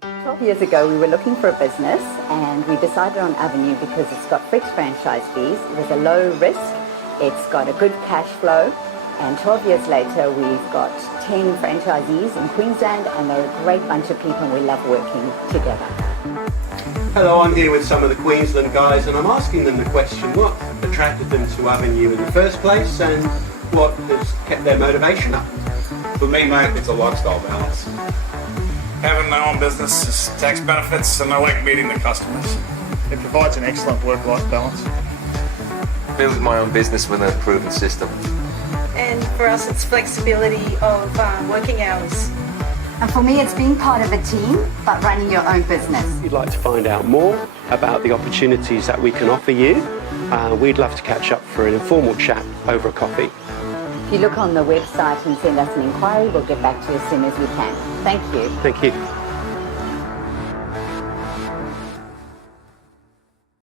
12 years ago, we were looking for a business and we decided on Ovenu because it's got fixed franchise fees, there's a low risk, it's got a good cash flow, and 12 years later, we've got 10 franchisees in Queensland and they're a great bunch of people and we love working together. Hello, I'm here with some of the Queensland guys and I'm asking them the question, what attracted them to Ovenu in the first place and what has kept their motivation up? For me, mate, it's a lifestyle balance. Having my own business is tax benefits and I like meeting the customers. It provides an excellent work-life balance. Building my own business with a proven system. And for us it's flexibility of working hours. And for me, it's being part of a team, but running your own business. If you'd like to find out more about the opportunities that we can offer you, we'd love to catch up for an informal chat over a coffee. If you look on the website and send us an inquiry, we'll get back to you as soon as we can. Thank you. Thank you.